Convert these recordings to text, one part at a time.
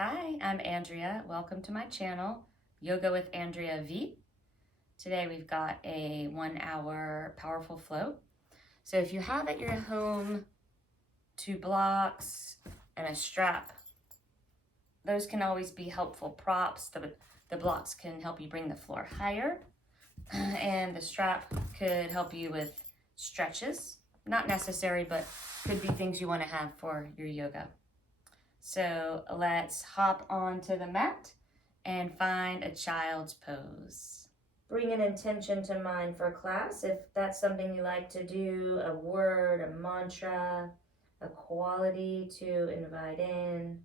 Hi, I'm Andrea. Welcome to my channel, Yoga with Andrea V. Today we've got a 1-hour powerful flow. So if you have at your home 2 blocks and a strap, those can always be helpful props. The blocks can help you bring the floor higher, and the strap could help you with stretches. Not necessary, but could be things you want to have for your yoga. So let's hop onto the mat and find a child's pose. Bring an intention to mind for class. If that's something you like to do, a word, a mantra, a quality to invite in.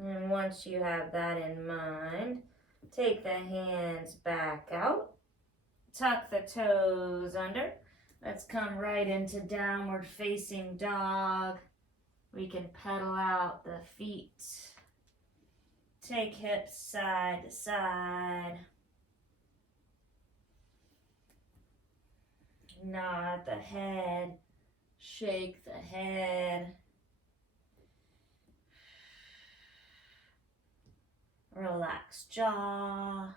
And once you have that in mind, take the hands back out. Tuck the toes under. Let's come right into downward facing dog. We can pedal out the feet. Take hips side to side. Nod the head. Shake the head. Relax jaw.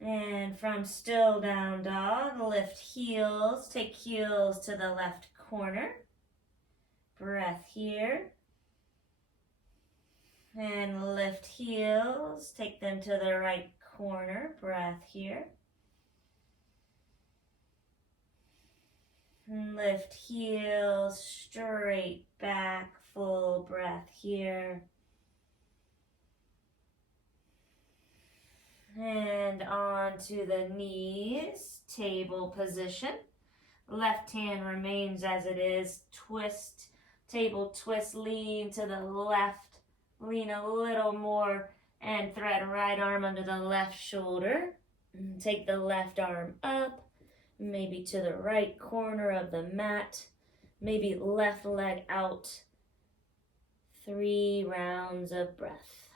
And from still down dog, lift heels. Take heels to the left corner. Breath here. And lift heels. Take them to the right corner. Breath here. And lift heels straight back. Full breath here. And onto the knees, table position. Left hand remains as it is. Twist, table twist, lean to the left. Lean a little more and thread right arm under the left shoulder. Take the left arm up, maybe to the right corner of the mat. Maybe left leg out. 3 rounds of breath.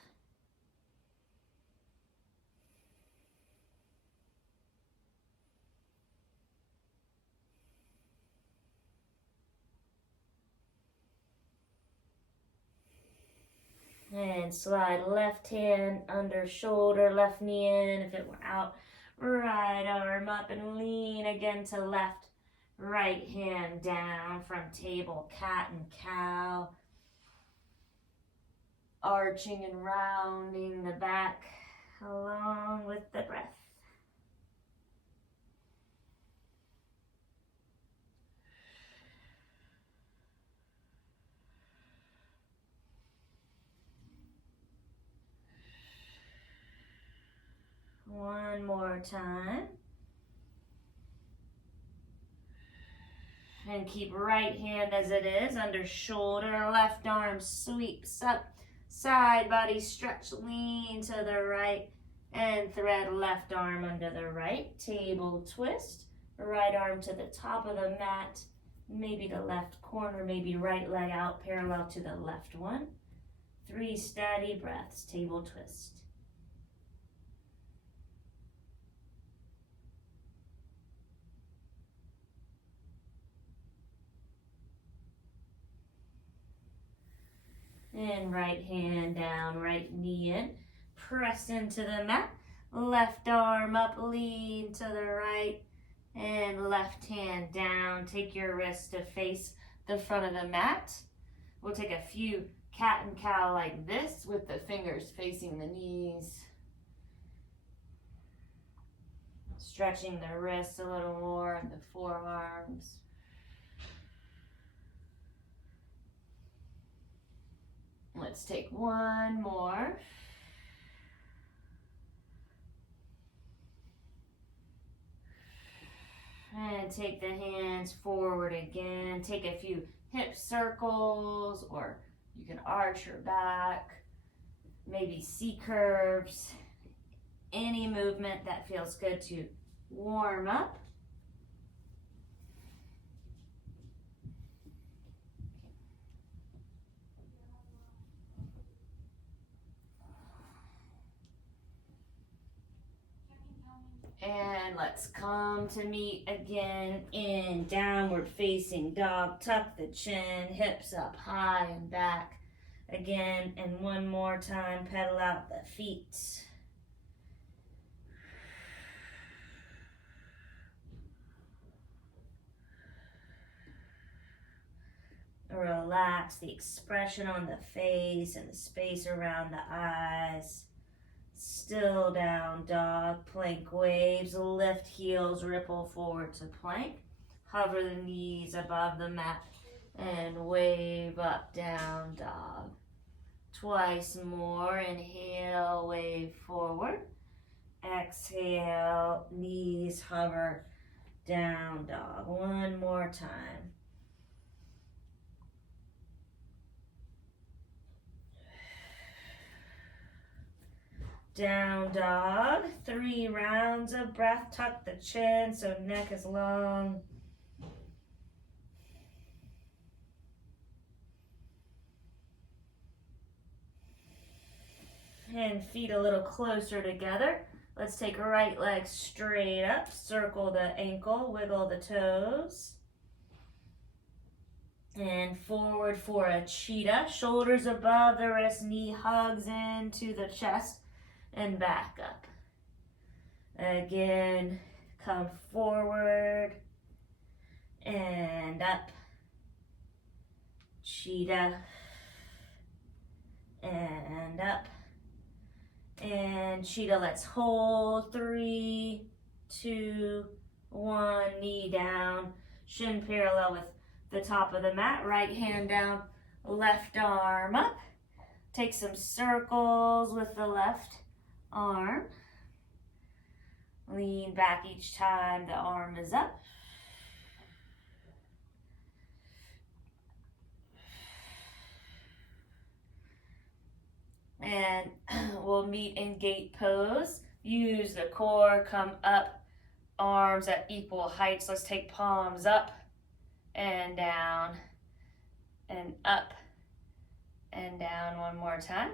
And slide left hand under shoulder, left knee in if it were out. Right arm up and lean again to left. Right hand down from table, cat and cow. Arching and rounding the back along with the breath. One more time. And keep right hand as it is, under shoulder, left arm sweeps up, side body stretch, lean to the right, and thread left arm under the right, table twist, right arm to the top of the mat, maybe the left corner, maybe right leg out parallel to the left one. 3 steady breaths, table twist. And right hand down, right knee in. Press into the mat. Left arm up, lean to the right. And left hand down. Take your wrist to face the front of the mat. We'll take a few cat and cow like this with the fingers facing the knees. Stretching the wrists a little more, the forearms. Let's take one more. And take the hands forward again. Take a few hip circles, or you can arch your back. Maybe C curves. Any movement that feels good to warm up. And let's come to meet again in downward facing dog. Tuck the chin, hips up high and back. Again, and one more time, pedal out the feet. Relax the expression on the face and the space around the eyes. Still down dog, plank waves, lift heels, ripple forward to plank. Hover the knees above the mat and wave up, down dog. Twice more, inhale, wave forward. Exhale, knees hover, down dog. One more time. Down dog, 3 rounds of breath. Tuck the chin so neck is long. And feet a little closer together. Let's take right leg straight up, circle the ankle, wiggle the toes. And forward for a cheetah, shoulders above the wrist, knee hugs into the chest. And back up. Again, come forward and up. Cheetah and up. And cheetah, let's hold. 3, 2, 1, knee down. Shin parallel with the top of the mat. Right hand down, left arm up. Take some circles with the left arm. Lean back each time the arm is up. And we'll meet in gate pose. Use the core, come up, arms at equal heights. Let's take palms up and down and up and down one more time.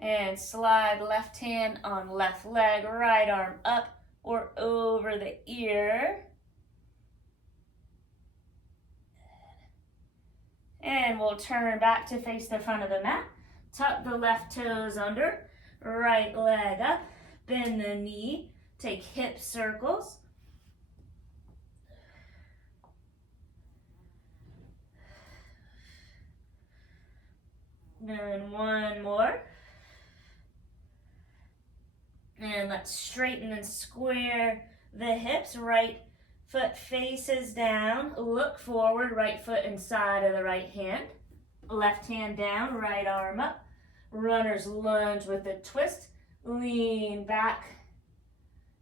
And slide left hand on left leg, right arm up or over the ear. And we'll turn back to face the front of the mat. Tuck the left toes under, right leg up, bend the knee, take hip circles. And one more. And let's straighten and square the hips. Right foot faces down. Look forward. Right foot inside of the right hand. Left hand down. Right arm up. Runner's lunge with a twist. Lean back.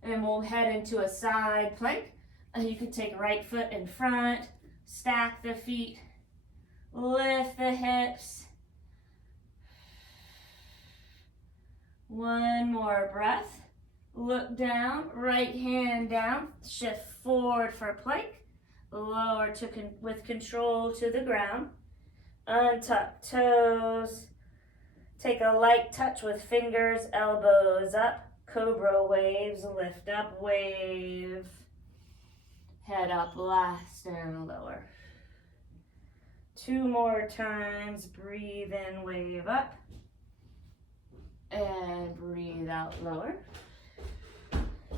And we'll head into a side plank. You can take right foot in front. Stack the feet. Lift the hips. One more breath. Look down, right hand down, shift forward for plank, lower with control to the ground. Untuck toes. Take a light touch with fingers, elbows up, cobra waves, lift up, wave. Head up last and lower. 2 more times, breathe in, wave up. And breathe out, lower.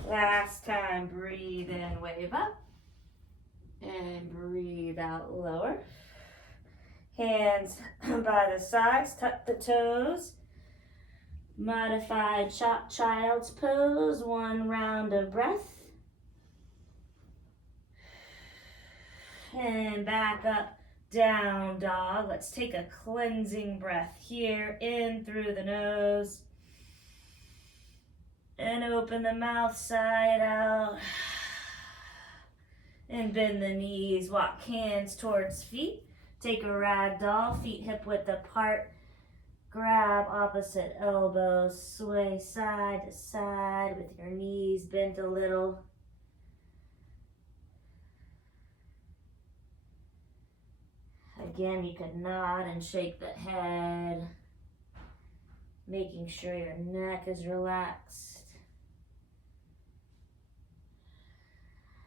Last time, breathe in, wave up. And breathe out, lower. Hands by the sides, tuck the toes. Modified child's pose, 1 round of breath. And back up, down dog. Let's take a cleansing breath here, in through the nose. And open the mouth side out. And bend the knees, walk hands towards feet. Take a rag doll, feet hip width apart. Grab opposite elbows, sway side to side with your knees bent a little. Again, you could nod and shake the head, making sure your neck is relaxed.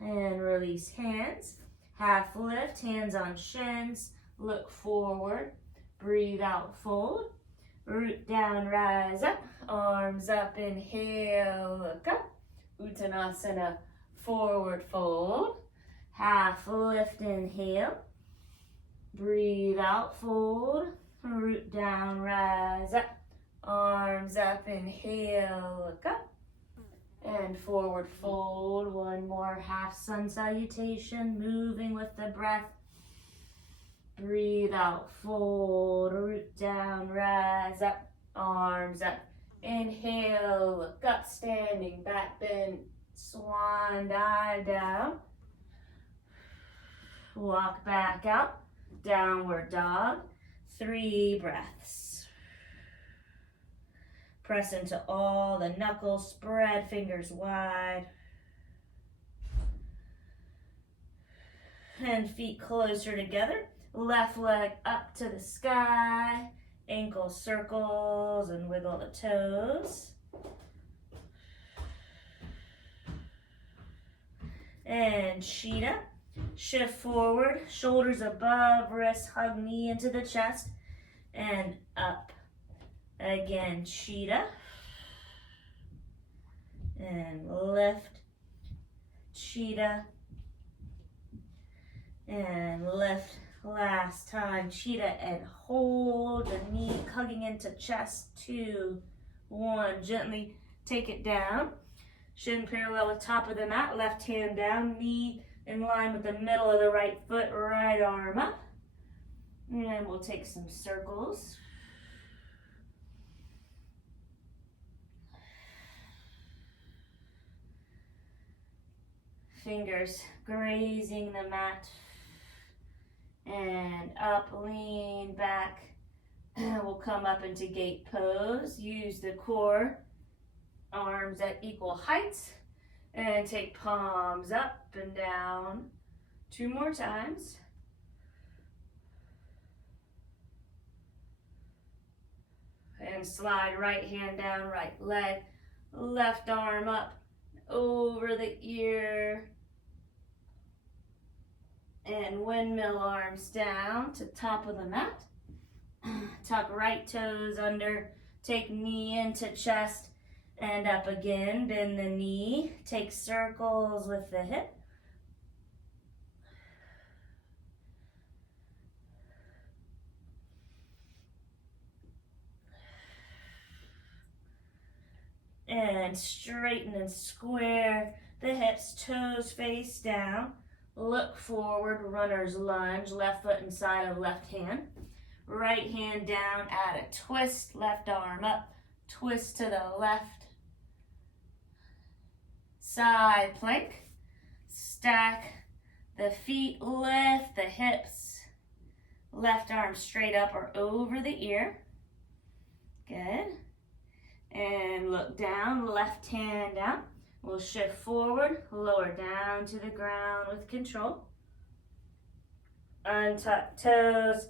And release hands. Half lift, hands on shins. Look forward. Breathe out, fold. Root down, rise up. Arms up, inhale, look up. Uttanasana, forward fold. Half lift, inhale. Breathe out, fold. Root down, rise up. Arms up, inhale, look up. And forward fold. One more half sun salutation, moving with the breath. Breathe out, fold, root down, rise up, arms up. Inhale, look up, standing back bend, swan dive down. Walk back out, downward dog. 3 breaths. Press into all the knuckles, spread fingers wide. And feet closer together. Left leg up to the sky. Ankle circles and wiggle the toes. And cheetah. Shift forward, shoulders above, wrists hug knee into the chest. And up. Again, cheetah. And lift. Cheetah. And lift. Last time, cheetah, and hold the knee, hugging into chest. 2, 1. Gently take it down. Shin parallel with top of the mat. Left hand down, knee in line with the middle of the right foot, right arm up. And we'll take some circles. Fingers grazing the mat. And up, lean back. We'll come up into gate pose. Use the core. Arms at equal heights. And take palms up and down. 2 more times. And slide right hand down, right leg. Left arm up over the ear. And windmill arms down to top of the mat. Tuck right toes under. Take knee into chest. And up again. Bend the knee. Take circles with the hip. And straighten and square the hips. Toes face down. Look forward, runner's lunge, left foot inside of left hand. Right hand down, add a twist, left arm up, twist to the left. Side plank, stack the feet, lift the hips. Left arm straight up or over the ear. Good. And look down, left hand down. We'll shift forward, lower down to the ground with control. Untuck toes.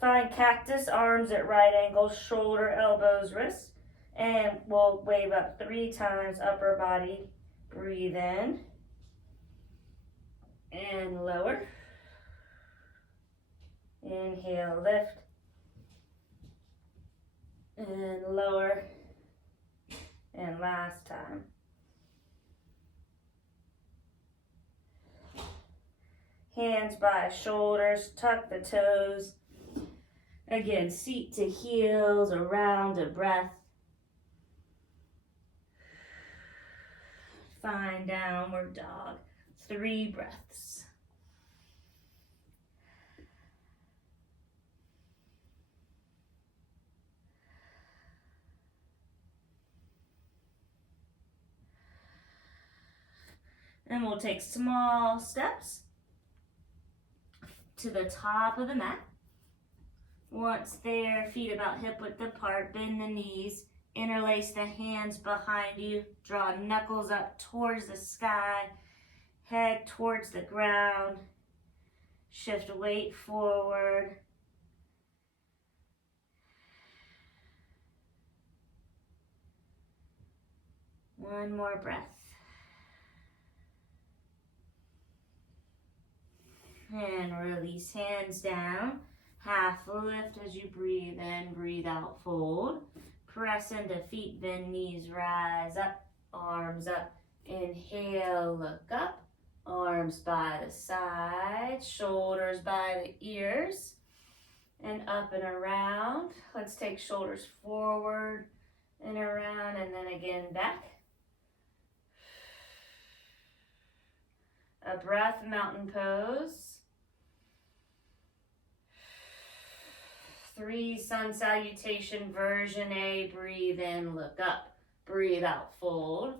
Find cactus, arms at right angles, shoulder, elbows, wrists. And we'll wave up 3 times, upper body. Breathe in. And lower. Inhale, lift. And lower. And last time. Hands by shoulders, tuck the toes. Again, seat to heels, around a breath. Find downward dog. 3 breaths. And we'll take small steps to the top of the mat. Once there, feet about hip width apart, bend the knees, interlace the hands behind you, draw knuckles up towards the sky, head towards the ground, shift weight forward. One more breath. And release, hands down. Half lift as you breathe in, breathe out, fold. Press into feet, bend knees, rise up, arms up. Inhale, look up, arms by the sides, shoulders by the ears, and up and around. Let's take shoulders forward and around, and then again back. A breath, mountain pose. 3, sun salutation, version A. Breathe in, look up. Breathe out, fold.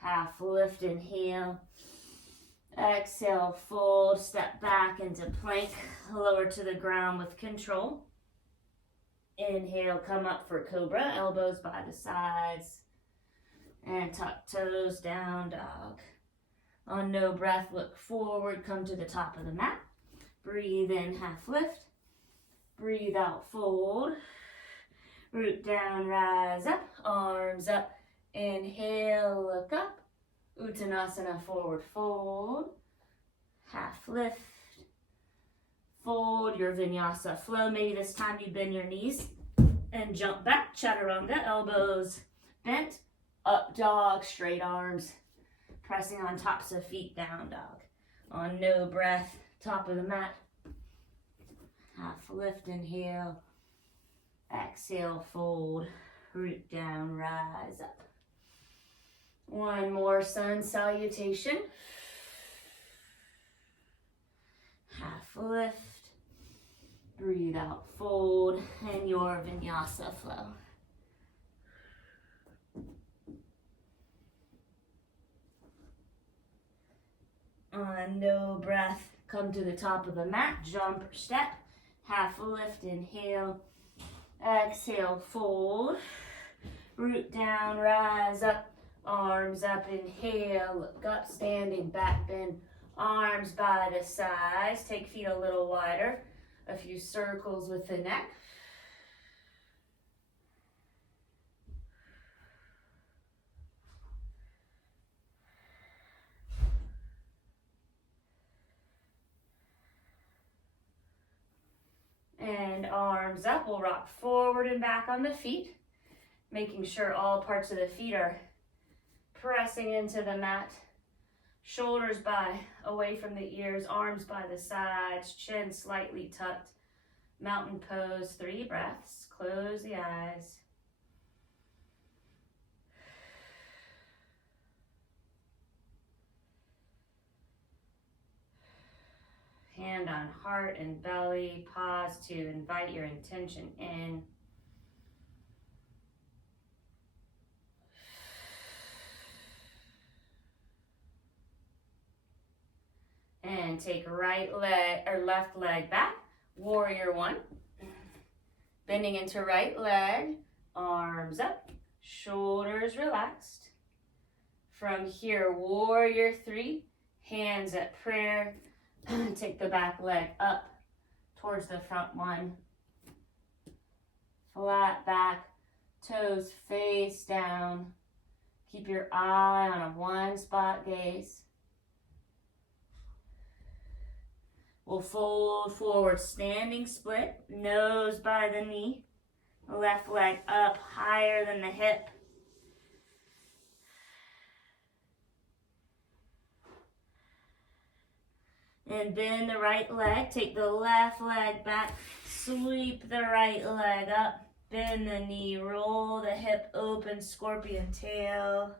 Half lift, inhale. Exhale, fold. Step back into plank. Lower to the ground with control. Inhale, come up for cobra. Elbows by the sides. And tuck toes, down dog. On no breath, look forward. Come to the top of the mat. Breathe in, half lift. Breathe out, fold. Root down, rise up, arms up. Inhale, look up. Uttanasana, forward fold. Half lift. Fold your vinyasa flow. Maybe this time you bend your knees and jump back. Chaturanga, elbows bent. Up dog, straight arms. Pressing on tops of feet, down dog. On no breath, top of the mat. Half lift, inhale. Exhale, fold. Root down, rise up. One more sun salutation. Half lift. Breathe out, fold, and your vinyasa flow. On no breath, come to the top of the mat, jump or step. Half lift, inhale. Exhale, fold. Root down, rise up. Arms up, inhale, look up, standing back bend. Arms by the sides. Take feet a little wider. A few circles with the neck. And arms up. We'll rock forward and back on the feet, making sure all parts of the feet are pressing into the mat. Shoulders by, away from the ears, arms by the sides, chin slightly tucked. Mountain pose, 3 breaths. Close the eyes. Hand on heart and belly. Pause to invite your intention in. And take right leg or left leg back. Warrior 1. Bending into right leg. Arms up. Shoulders relaxed. From here, warrior 3. Hands at prayer. Take the back leg up towards the front one. Flat back. Toes face down. Keep your eye on a one spot gaze. We'll fold forward, standing split, nose by the knee, left leg up higher than the hip. And bend the right leg, take the left leg back, sweep the right leg up, bend the knee, roll the hip open, scorpion tail.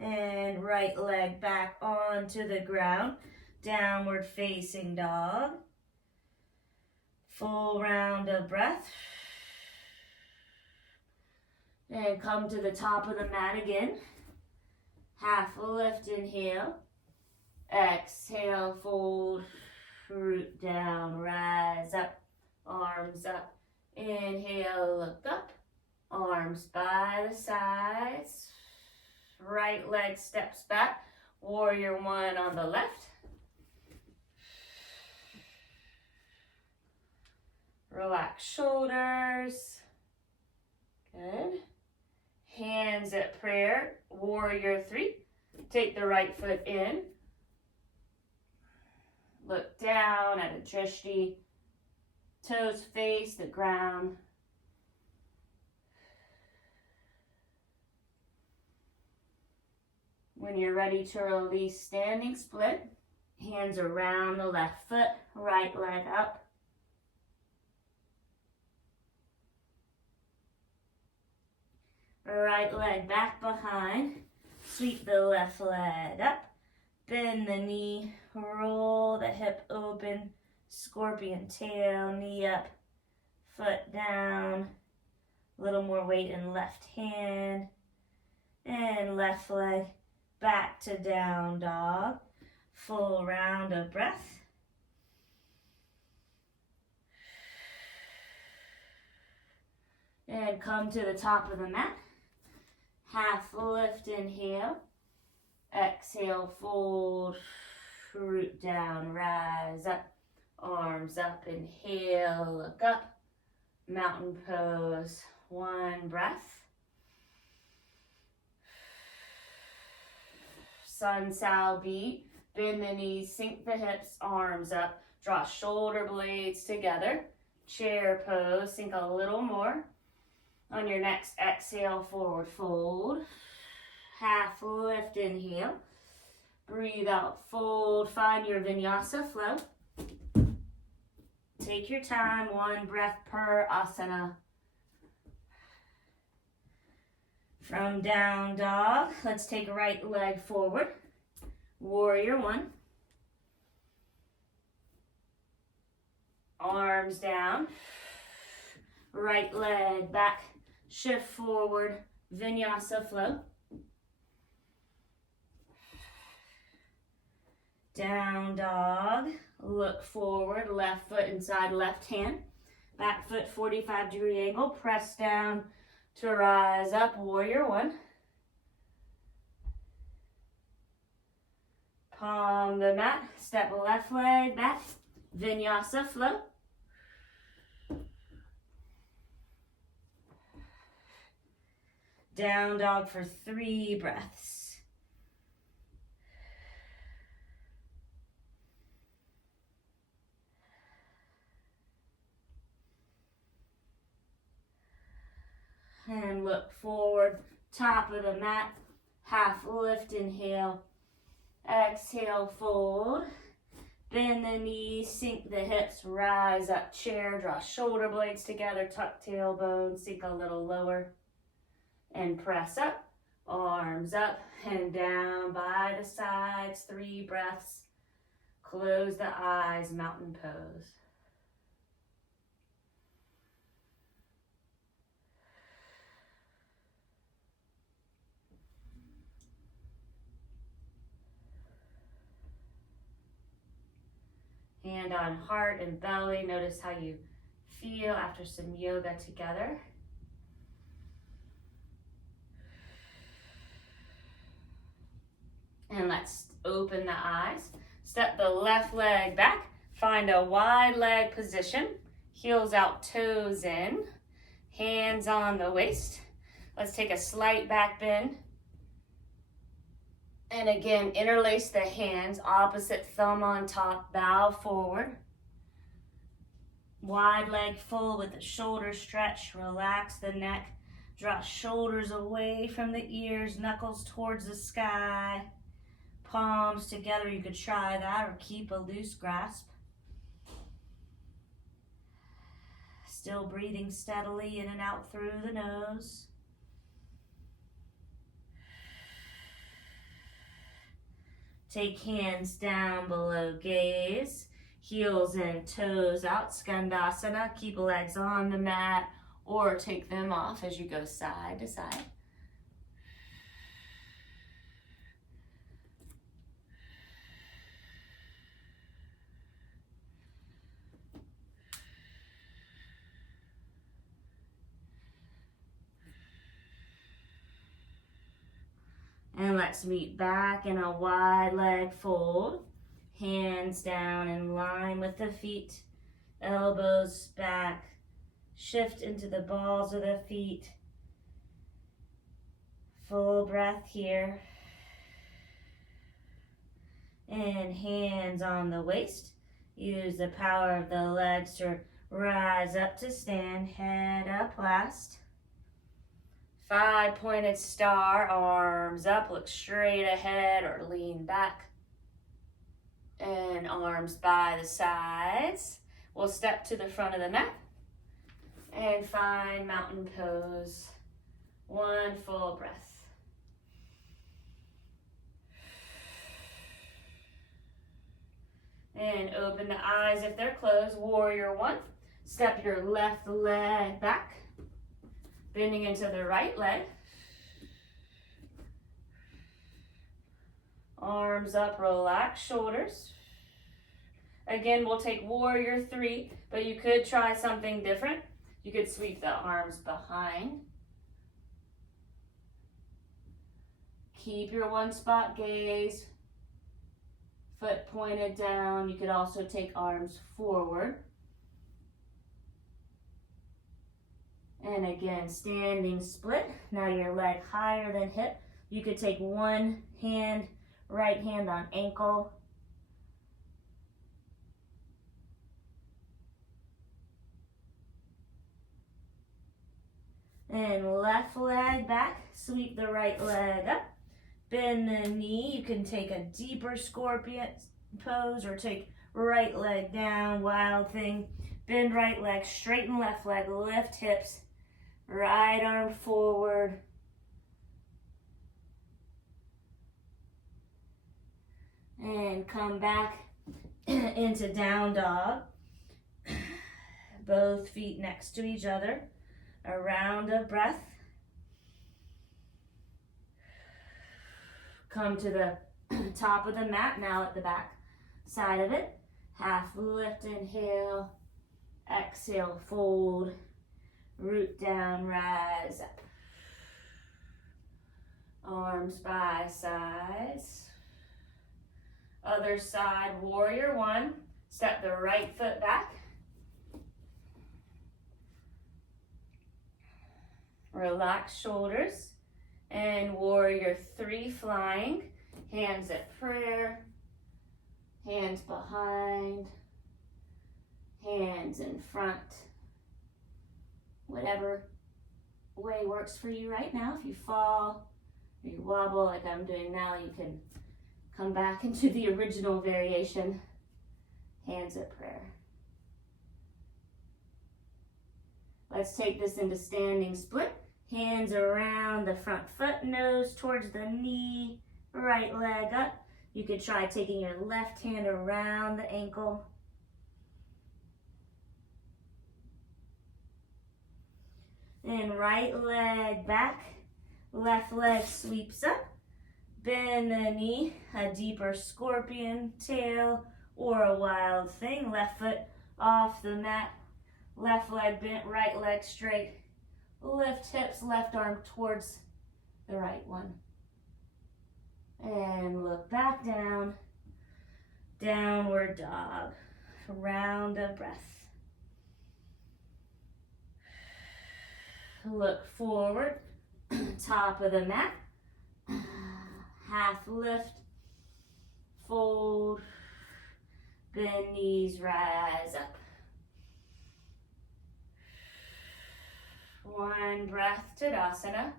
And right leg back onto the ground. Downward facing dog. Full round of breath. And come to the top of the mat again. Half lift, inhale. Exhale, fold. Root down, rise up. Arms up. Inhale, look up. Arms by the sides. Right leg steps back. Warrior 1 on the left. Relax shoulders. Good. Hands at prayer, warrior 3. Take the right foot in. Look down at a drishti. Toes face the ground. When you're ready to release, standing split. Hands around the left foot, right leg up. Right leg back behind. Sweep the left leg up. Bend the knee, roll the hip open. Scorpion tail, knee up, foot down. A little more weight in left hand. And left leg back to down dog. Full round of breath. And come to the top of the mat. Half lift, inhale. Exhale, fold, root down, rise up. Arms up, inhale, look up. Mountain pose, 1 breath. Sun Sal beat. Bend the knees, sink the hips, arms up. Draw shoulder blades together. Chair pose, sink a little more. On your next exhale, forward fold. Half lift, inhale. Breathe out, fold. Find your vinyasa flow. Take your time, 1 breath per asana. From down dog, let's take right leg forward. Warrior 1. Arms down. Right leg back. Shift forward. Vinyasa flow. Down dog. Look forward. Left foot inside left hand. Back foot 45-degree angle. Press down to rise up. Warrior 1. Palm the mat. Step left leg back. Vinyasa flow. Down dog for 3 breaths. And look forward, top of the mat, half lift, inhale. Exhale, fold. Bend the knees, sink the hips, rise up, chair, draw shoulder blades together, tuck tailbone, sink a little lower. And press up, arms up and down by the sides, 3 breaths. Close the eyes, mountain pose. Hand on heart and belly. Notice how you feel after some yoga together. And let's open the eyes. Step the left leg back. Find a wide leg position. Heels out, toes in. Hands on the waist. Let's take a slight back bend. And again, interlace the hands, opposite thumb on top, bow forward. Wide leg full with the shoulder stretch, relax the neck. Draw shoulders away from the ears, knuckles towards the sky. Palms together, you could try that or keep a loose grasp. Still breathing steadily in and out through the nose. Take hands down below gaze, heels and toes out, Skandasana. Keep legs on the mat or take them off as you go side to side. And let's meet back in a wide leg fold. Hands down in line with the feet. Elbows back. Shift into the balls of the feet. Full breath here. And hands on the waist. Use the power of the legs to rise up to stand. Head up last. 5-pointed star, arms up, look straight ahead or lean back. And arms by the sides. We'll step to the front of the mat and find mountain pose. One full breath. And open the eyes if they're closed. Warrior one. Step your left leg back. Bending into the right leg. Arms up, relax shoulders. Again, we'll take warrior three, but you could try something different. You could sweep the arms behind. Keep your one spot gaze. Foot pointed down. You could also take arms forward. And again, standing split. Now your leg higher than hip. You could take one hand, right hand on ankle. And left leg back. Sweep the right leg up. Bend the knee. You can take a deeper scorpion pose or take right leg down, wild thing. Bend right leg, straighten left leg, lift hips. Right arm forward. And come back into down dog. Both feet next to each other. A round of breath. Come to the top of the mat, now at the back side of it. Half lift, inhale. Exhale, fold. Root down, rise up. Arms by sides. Other side, warrior one. Step the right foot back. Relax shoulders. And warrior three, flying. Hands at prayer. Hands behind. Hands in front. Whatever way works for you right now. If you fall or you wobble like I'm doing now, you can come back into the original variation. Hands at prayer. Let's take this into standing split. Hands around the front foot, nose towards the knee, right leg up. You could try taking your left hand around the ankle. And right leg back, left leg sweeps up. Bend the knee, a deeper scorpion tail or a wild thing. Left foot off the mat, left leg bent, right leg straight. Lift hips, left arm towards the right one. And look back down, downward dog. Round of breath. Look forward, top of the mat. Half lift, fold, bend knees, rise up. One breath, Tadasana.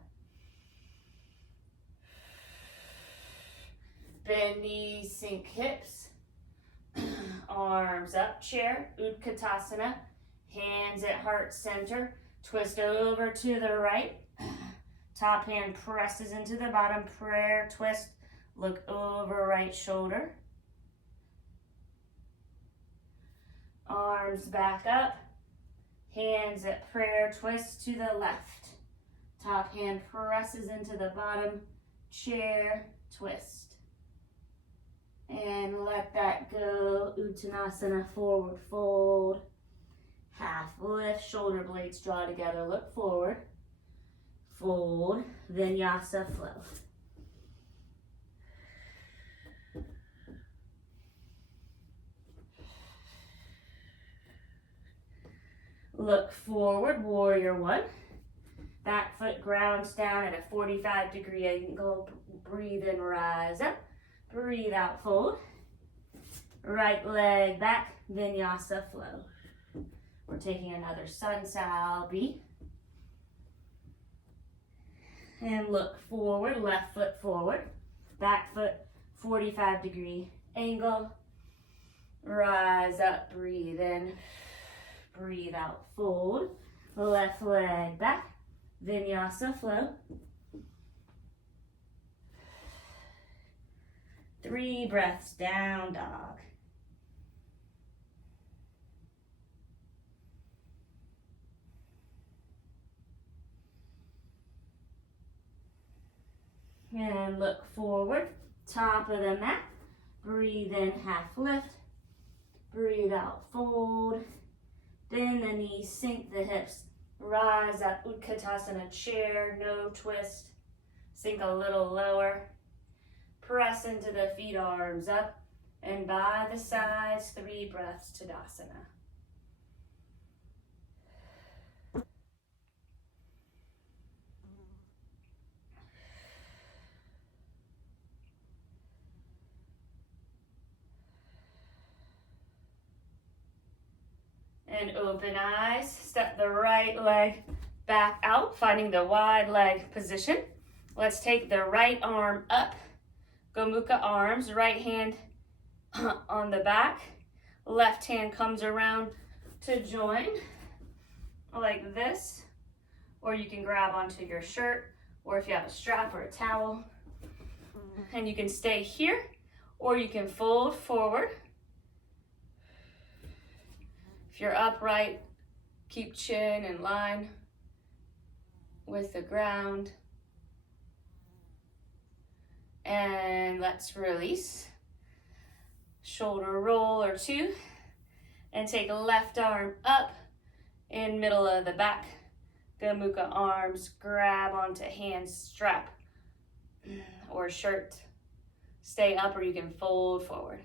Bend knees, sink hips. Arms up, chair, Utkatasana. Hands at heart center. Twist over to the right. Top hand presses into the bottom, prayer twist. Look over right shoulder. Arms back up. Hands at prayer, twist to the left. Top hand presses into the bottom, chair, twist. And let that go. Uttanasana, forward fold. Half lift, shoulder blades draw together, look forward. Fold, Vinyasa flow. Look forward, warrior one. Back foot grounds down at a 45-degree angle. Breathe in, rise up. Breathe out, fold. Right leg back, vinyasa flow. We're taking another sun sal B. And look forward, left foot forward. Back foot, 45-degree angle. Rise up, breathe in. Breathe out, fold. Left leg back, vinyasa flow. 3 breaths, down dog. And look forward, top of the mat. Breathe in, half lift. Breathe out, fold. Bend the knees, sink the hips. Rise up, Utkatasana chair, no twist. Sink a little lower. Press into the feet, arms up. And by the sides, 3 breaths, Tadasana. And open eyes, step the right leg back out, finding the wide leg position. Let's take the right arm up, Gomukhya arms, right hand on the back, left hand comes around to join like this, or you can grab onto your shirt, or if you have a strap or a towel, and you can stay here, or you can fold forward. If you're upright, keep chin in line with the ground. And let's release. Shoulder roll or 2. And take left arm up in middle of the back. Gomukhya arms, grab onto hands, strap or shirt. Stay up or you can fold forward.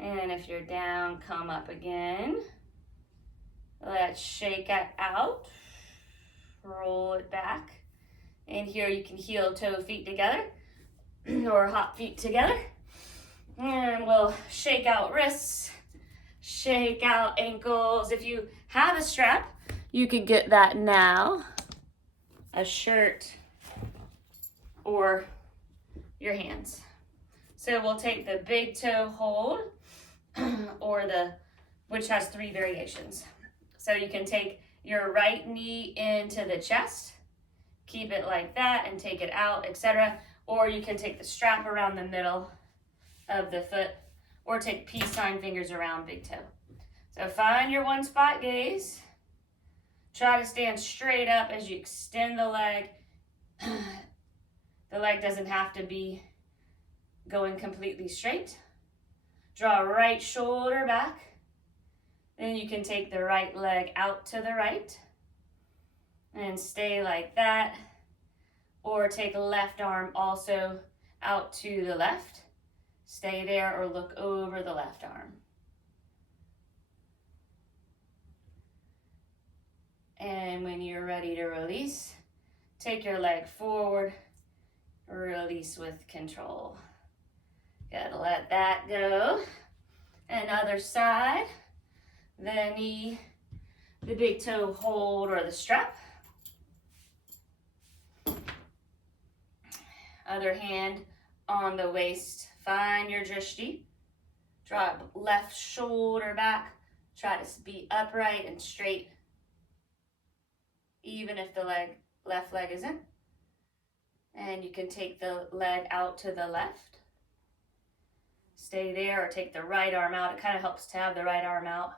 And if you're down, come up again. Let's shake it out. Roll it back. And here you can heel toe feet together or hop feet together. And we'll shake out wrists, shake out ankles. If you have a strap, you can get that now. A shirt or your hands. So we'll take the big toe hold or which has 3 variations. So you can take your right knee into the chest, keep it like that and take it out, etc. Or you can take the strap around the middle of the foot or take peace sign fingers around big toe. So find your one spot gaze. Try to stand straight up as you extend the leg. The leg doesn't have to be going completely straight. Draw right shoulder back. Then you can take the right leg out to the right and stay like that. Or take left arm also out to the left. Stay there or look over the left arm. And when you're ready to release, take your leg forward, release with control. Gotta let that go. And other side, the knee, the big toe hold or the strap. Other hand on the waist, find your drishti. Drop left shoulder back. Try to be upright and straight, even if the left leg isn't. And you can take the leg out to the left. Stay there or take the right arm out. It kind of helps to have the right arm out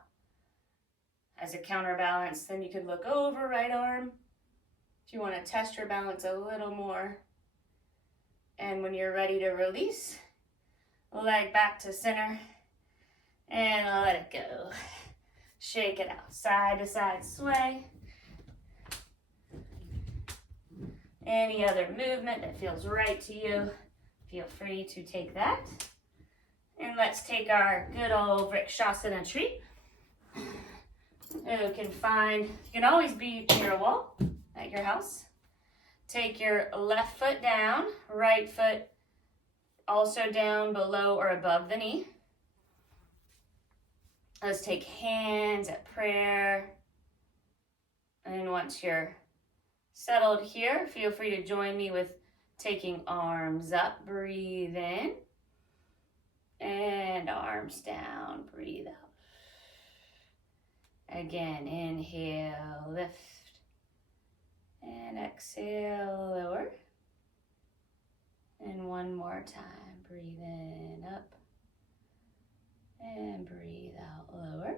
as a counterbalance. Then you can look over right arm if you want to test your balance a little more. And when you're ready to release, leg back to center and let it go. Shake it out, side to side sway. Any other movement that feels right to you, feel free to take that. And let's take our good old Vrikshasana tree. You can always be near a wall at your house. Take your left foot down, right foot also down below or above the knee. Let's take hands at prayer. And once you're settled here, feel free to join me with taking arms up. Breathe in. And arms down. Breathe out. Again, inhale, lift. And exhale, lower. And one more time. Breathe in, up. And breathe out, lower.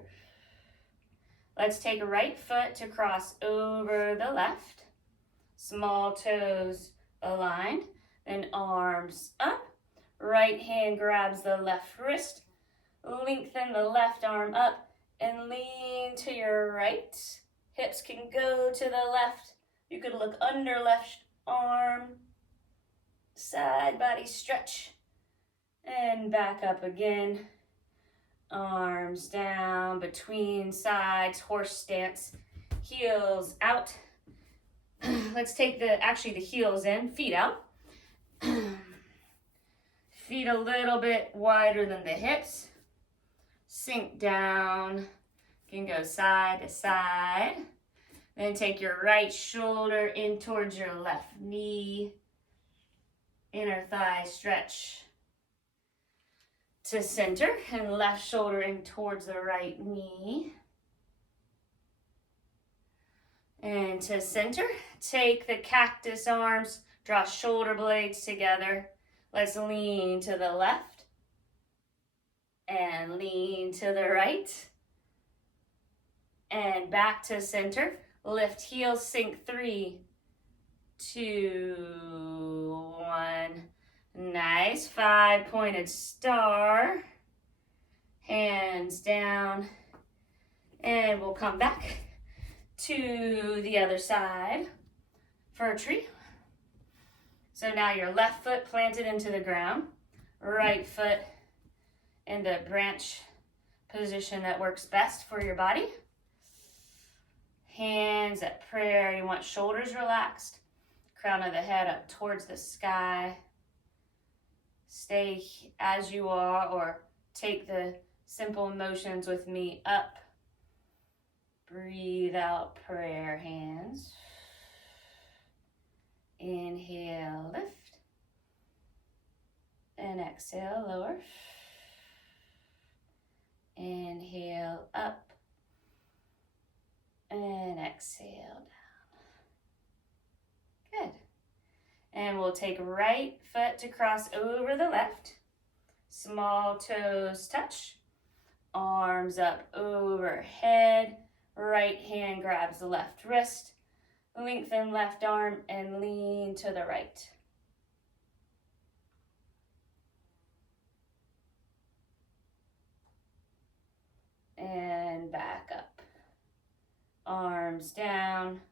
Let's take a right foot to cross over the left. Small toes aligned. Then arms up. Right hand grabs the left wrist. Lengthen the left arm up and lean to your right. Hips can go to the left. You could look under left arm. Side body stretch. And back up again. Arms down between sides, horse stance. Heels out. Let's take the heels in, feet out. Feet a little bit wider than the hips. Sink down. You can go side to side. Then take your right shoulder in towards your left knee. Inner thigh stretch to center. And left shoulder in towards the right knee. And to center. Take the cactus arms. Draw shoulder blades together. Let's lean to the left and lean to the right and back to center. Lift heels, sink 3, 2, 1. Nice. 5-pointed star. Hands down. And we'll come back to the other side for a tree. So now your left foot planted into the ground, right foot in the branch position that works best for your body. Hands at prayer. You want shoulders relaxed, crown of the head up towards the sky. Stay as you are or take the simple motions with me up. Breathe out, prayer hands. Inhale, lift. And exhale, lower. Inhale, up. And exhale, down. Good. And we'll take right foot to cross over the left. Small toes touch. Arms up overhead. Right hand grabs the left wrist. Lengthen left arm and lean to the right. And back up. Arms down.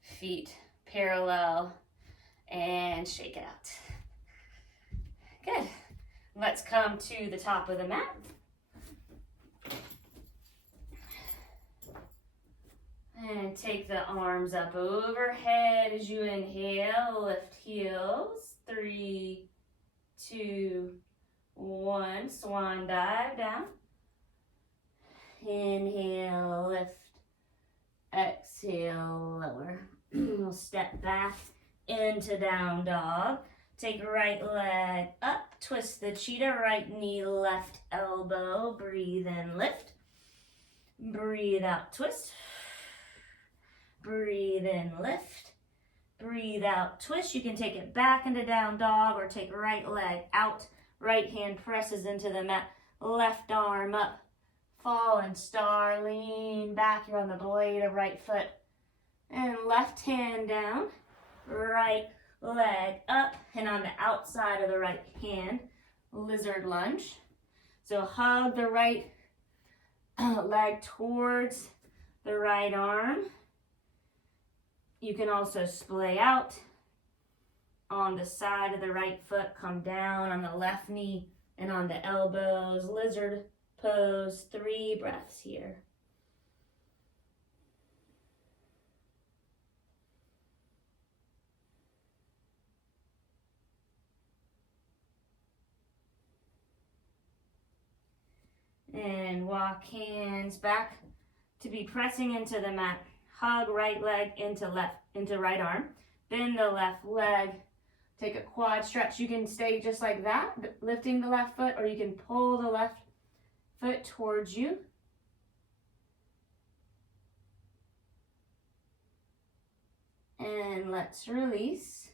Feet parallel. And shake it out. Good. Let's come to the top of the mat. And take the arms up overhead as you inhale. Lift heels. 3, 2, 1. Swan dive down. Inhale, lift. Exhale, lower. We'll step back into down dog. Take right leg up. Twist the cheetah. Right knee, left elbow. Breathe in, lift. Breathe out, twist. Breathe in, lift. Breathe out, twist. You can take it back into down dog or take right leg out. Right hand presses into the mat. Left arm up. Fallen star. Lean back. You're on the blade of right foot. And left hand down. Right leg up. And on the outside of the right hand, lizard lunge. So hug the right leg towards the right arm. You can also splay out on the side of the right foot, come down on the left knee And on the elbows, lizard pose, 3 breaths here. And walk hands back to be pressing into the mat. Hug right leg into right arm. Bend the left leg. Take a quad stretch. You can stay just like that, lifting the left foot, or you can pull the left foot towards you. And let's release.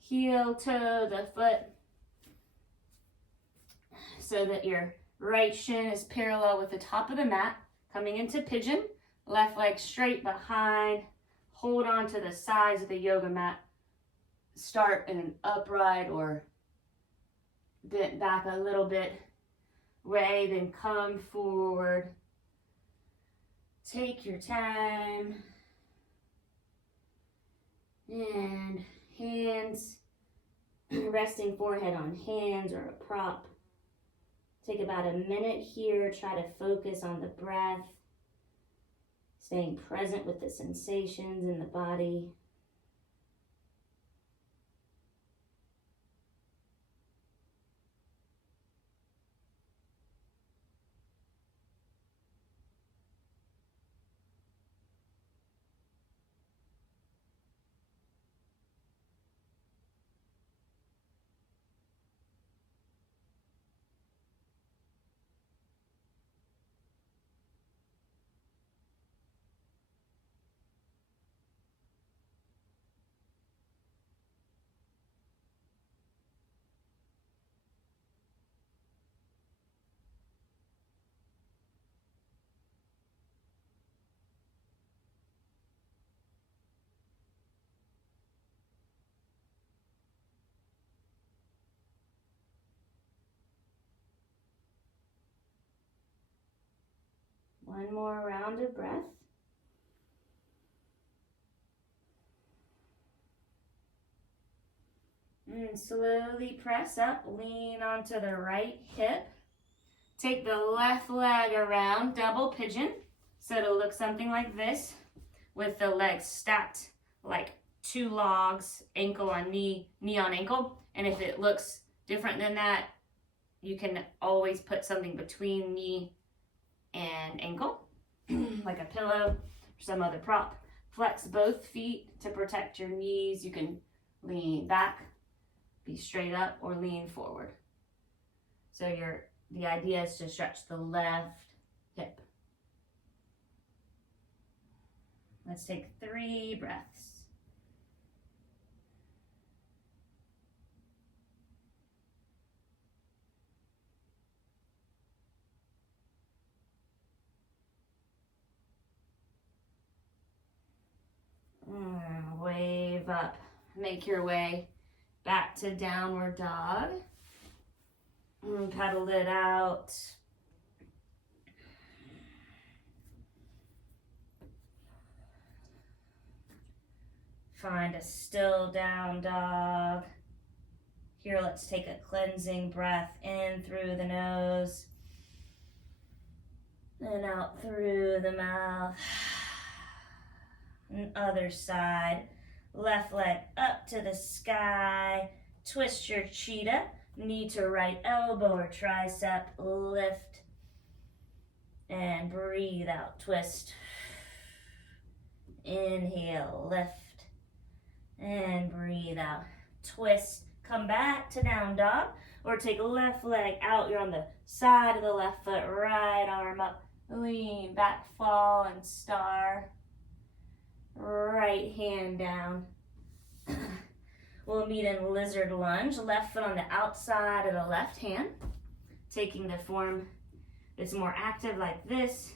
Heel toe the foot so that your right shin is parallel with the top of the mat. Coming into pigeon. Left leg straight behind. Hold on to the sides of the yoga mat. Start in an upright or bent back a little bit way, then come forward. Take your time. And hands, resting forehead on hands or a prop. Take about a minute here. Try to focus on the breath. Staying present with the sensations in the body. One more round of breath. And slowly press up, lean onto the right hip. Take the left leg around, double pigeon. So it'll look something like this with the legs stacked like 2 logs, ankle on knee, knee on ankle. And if it looks different than that, you can always put something between knee and ankle, like a pillow or some other prop. Flex both feet to protect your knees. You can lean back, be straight up, or lean forward. So the idea is to stretch the left hip. Let's take 3 breaths. Wave up. Make your way back to downward dog. Pedal it out. Find a still down dog. Here, let's take a cleansing breath in through the nose and out through the mouth. And other side. Left leg up to the sky. Twist your cheetah. Knee to right elbow or tricep. Lift and breathe out. Twist. Inhale, lift and breathe out. Twist. Come back to down dog or take left leg out. You're on the side of the left foot. Right arm up. Lean back, fall and star. Right hand down. We'll meet in lizard lunge. Left foot on the outside of the left hand. Taking the form that's more active like this.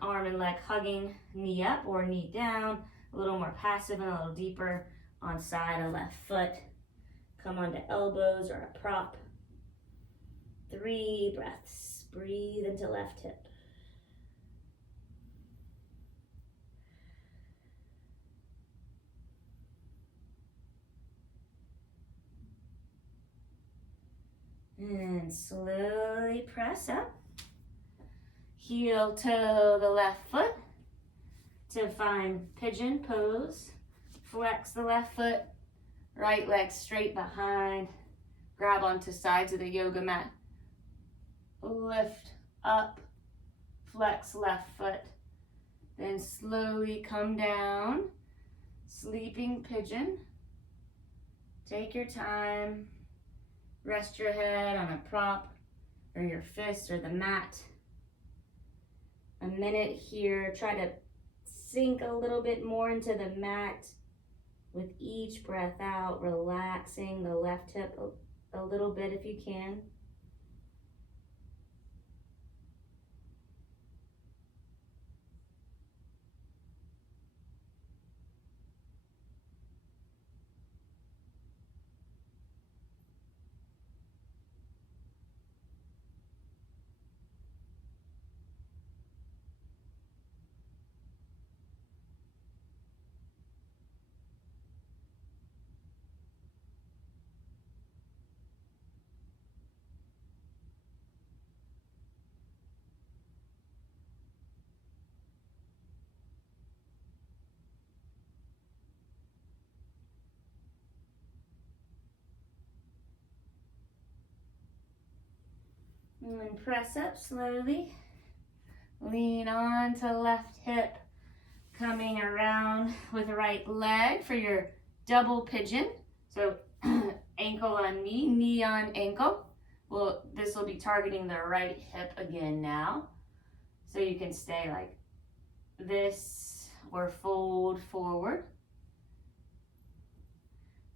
Arm and leg hugging, knee up or knee down. A little more passive and a little deeper on side of left foot. Come onto elbows or a prop. 3 breaths. Breathe into left hip. And slowly press up. Heel toe the left foot to find pigeon pose. Flex the left foot, right leg straight behind. Grab onto sides of the yoga mat. Lift up, flex left foot. Then slowly come down, sleeping pigeon. Take your time. Rest your head on a prop or your fist or the mat. A minute here. Try to sink a little bit more into the mat with each breath out, relaxing the left hip a little bit if you can. And then press up slowly. Lean on to left hip. Coming around with right leg for your double pigeon. So ankle on knee on ankle. Well, this will be targeting the right hip again now. So you can stay like this or fold forward.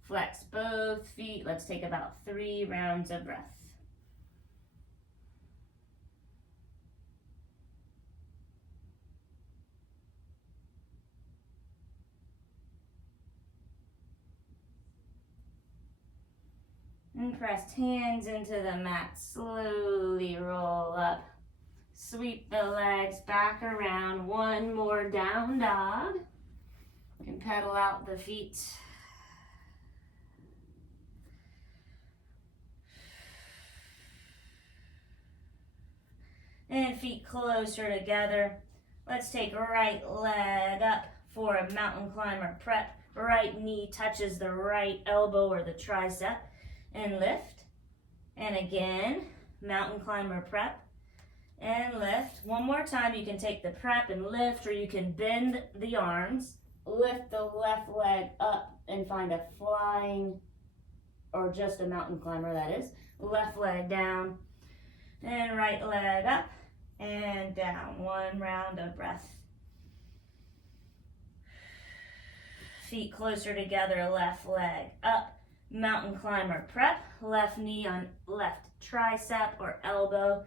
Flex both feet. Let's take about 3 rounds of breath. And press hands into the mat. Slowly roll up. Sweep the legs back around. One more down dog. You can pedal out the feet. And feet closer together. Let's take right leg up for a mountain climber prep. Right knee touches the right elbow or the tricep. And lift. And again, mountain climber prep. And lift. One more time, you can take the prep and lift, or you can bend the arms. Lift the left leg up and find a flying, or just a mountain climber, that is. Left leg down and right leg up and down. 1 round of breath. Feet closer together, left leg up. Mountain climber prep. Left knee on left tricep or elbow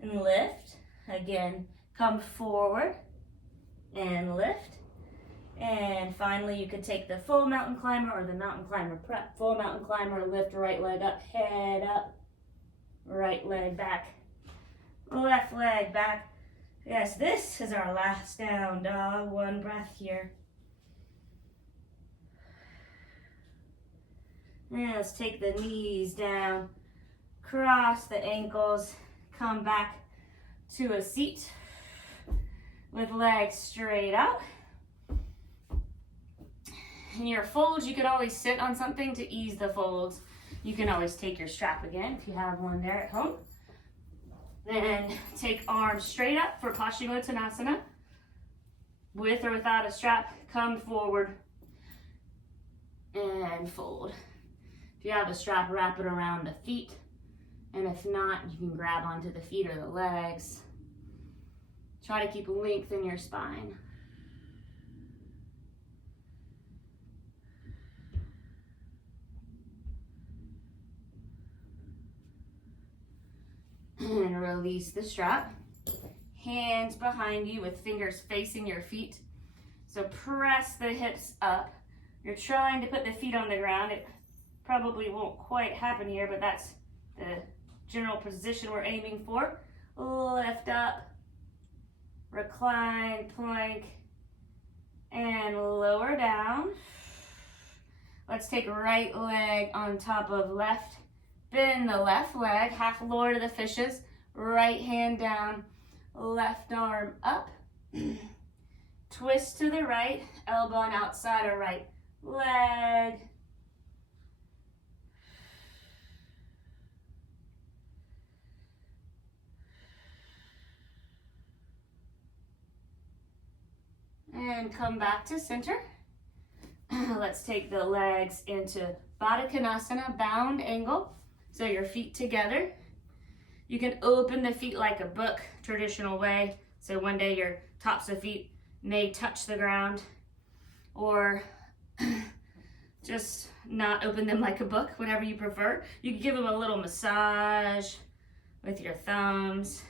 and lift. Again, come forward and lift. And finally, you could take the full mountain climber or the mountain climber prep. Full mountain climber, lift right leg up, head up, right leg back, left leg back. Yes, this is our last down dog. 1 breath here. And let's take the knees down, cross the ankles, come back to a seat with legs straight out. In your folds, you could always sit on something to ease the folds. You can always take your strap again if you have one there at home. Then take arms straight up for Paschimottanasana. With or without a strap, come forward and fold. If you have a strap, wrap it around the feet. And if not, you can grab onto the feet or the legs. Try to keep length in your spine. And release the strap. Hands behind you with fingers facing your feet. So press the hips up. You're trying to put the feet on the ground. It probably won't quite happen here, but that's the general position we're aiming for. Lift up, recline, plank, and lower down. Let's take right leg on top of left. Bend the left leg, half Lord of the Fishes, right hand down, left arm up. Twist to the right, elbow on outside of right leg. And come back to center. Let's take the legs into Baddha Konasana, bound angle. So your feet together. You can open the feet like a book, traditional way. So one day your tops of feet may touch the ground, or just not open them like a book, whatever you prefer. You can give them a little massage with your thumbs.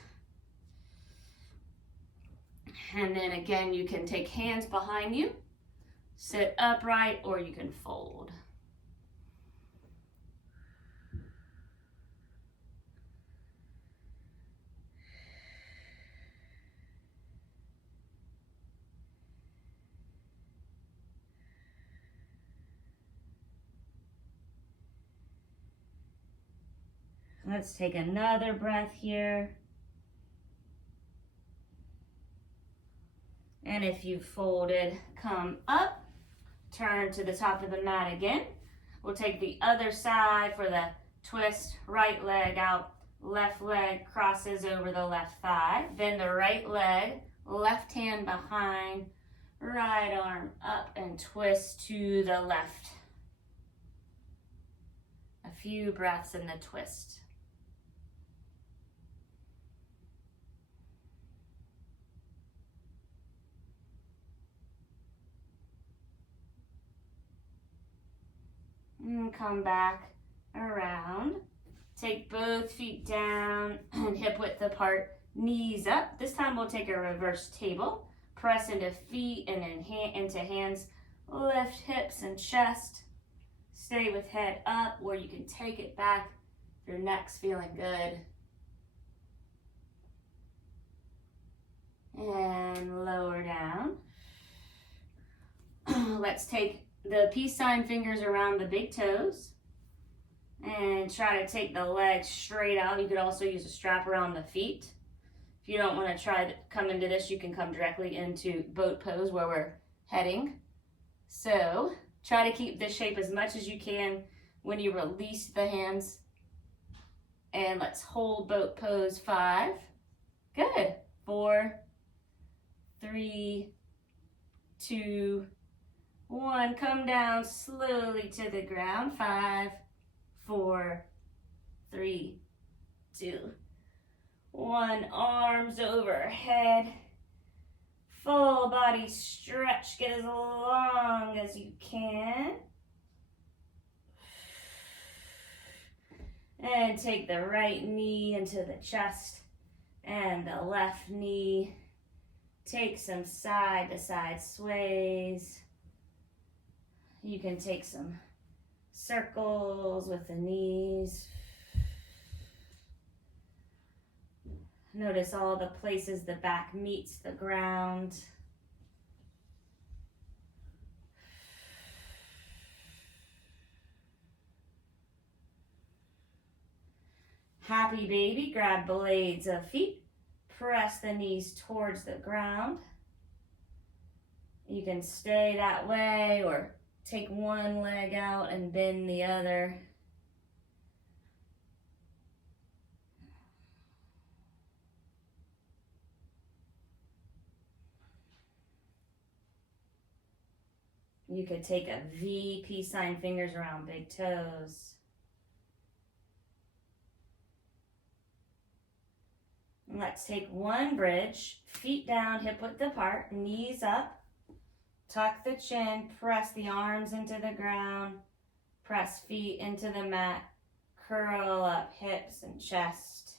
And then again, you can take hands behind you, sit upright, or you can fold. Let's take another breath here. And if you've folded, come up, turn to the top of the mat again. We'll take the other side for the twist, right leg out, left leg crosses over the left thigh. Bend the right leg, left hand behind, right arm up and twist to the left. A few breaths in the twist. And come back around. Take both feet down and hip width apart, knees up. This time we'll take a reverse table. Press into feet and into hands. Lift hips and chest. Stay with head up, or you can take it back if your neck's feeling good. And lower down. Let's take the peace sign fingers around the big toes and try to take the legs straight out. You could also use a strap around the feet. If you don't want to try to come into this, you can come directly into boat pose where we're heading. So try to keep this shape as much as you can when you release the hands. And let's hold boat pose. 5. Good. 4, 3, 2, 1. Come down slowly to the ground. 5, 4, 3, 2, 1. Arms overhead. Full body stretch. Get as long as you can. And take the right knee into the chest and the left knee. Take some side to side sways. You can take some circles with the knees. Notice all the places the back meets the ground. Happy baby, grab blades of feet. Press the knees towards the ground. You can stay that way or take one leg out and bend the other. You could take a V, peace sign, fingers around big toes. Let's take one bridge, feet down, hip width apart, knees up. Tuck the chin, press the arms into the ground, press feet into the mat, curl up hips and chest.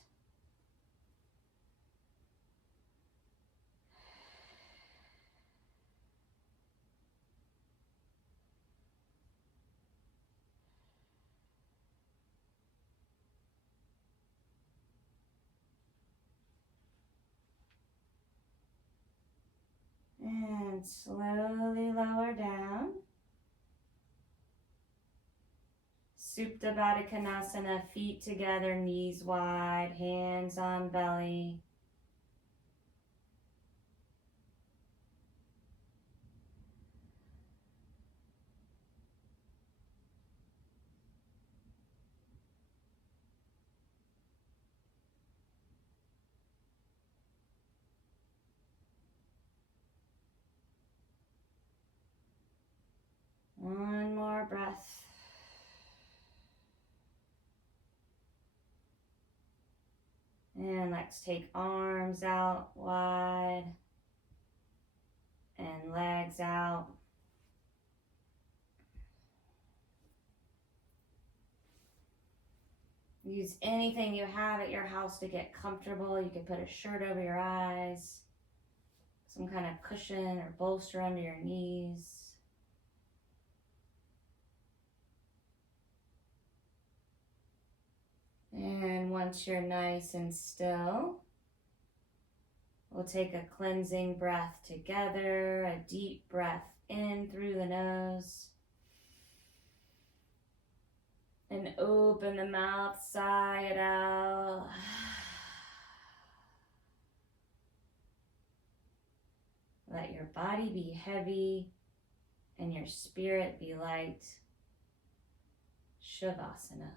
And slowly lower down. Supta Baddha Konasana, feet together, knees wide, hands on belly. One more breath. And let's take arms out wide and legs out. Use anything you have at your house to get comfortable. You can put a shirt over your eyes, some kind of cushion or bolster under your knees. And once you're nice and still, we'll take a cleansing breath together, a deep breath in through the nose. And open the mouth, sigh it out. Let your body be heavy and your spirit be light. Shavasana.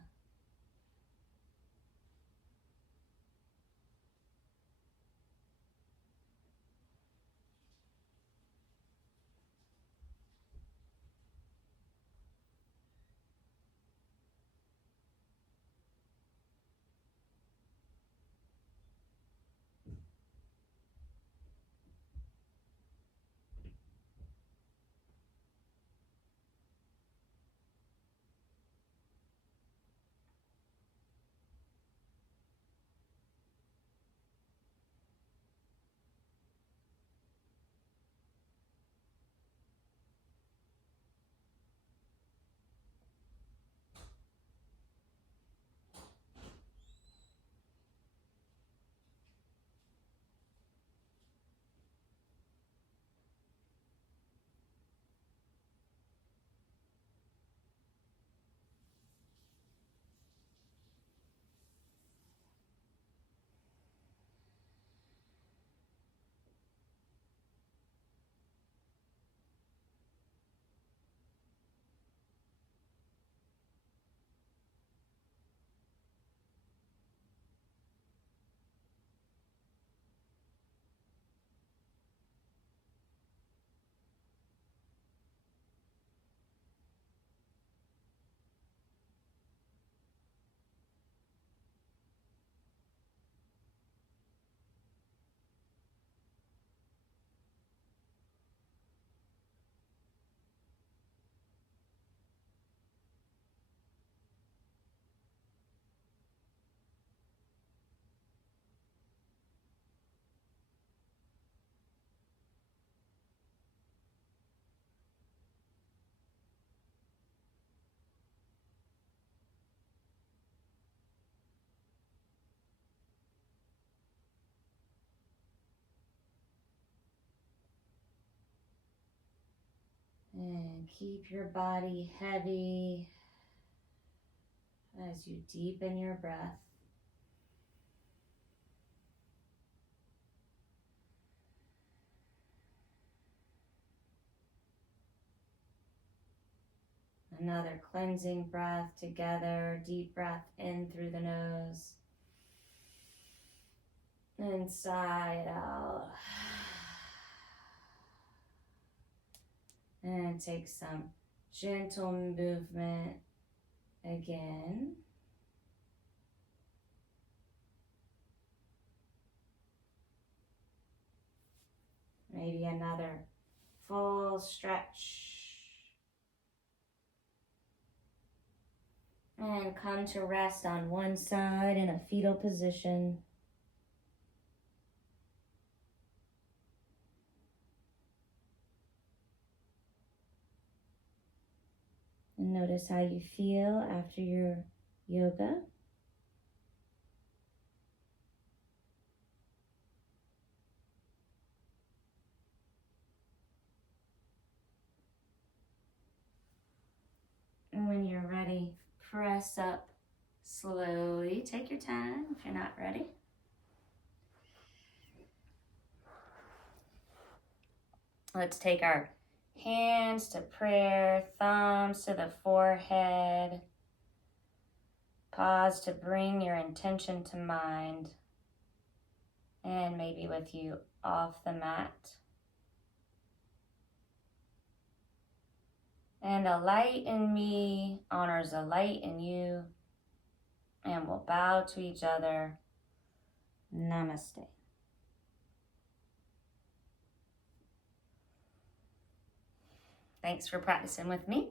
And keep your body heavy as you deepen your breath. Another cleansing breath together. Deep breath in through the nose. And sigh it out. And take some gentle movement again. Maybe another full stretch. And come to rest on one side in a fetal position. And notice how you feel after your yoga. And when you're ready, press up slowly. Take your time if you're not ready. Let's take our hands to prayer, thumbs to the forehead. Pause to bring your intention to mind, and maybe with you off the mat. And a light in me honors a light in you, and we'll bow to each other. Namaste. Thanks for practicing with me.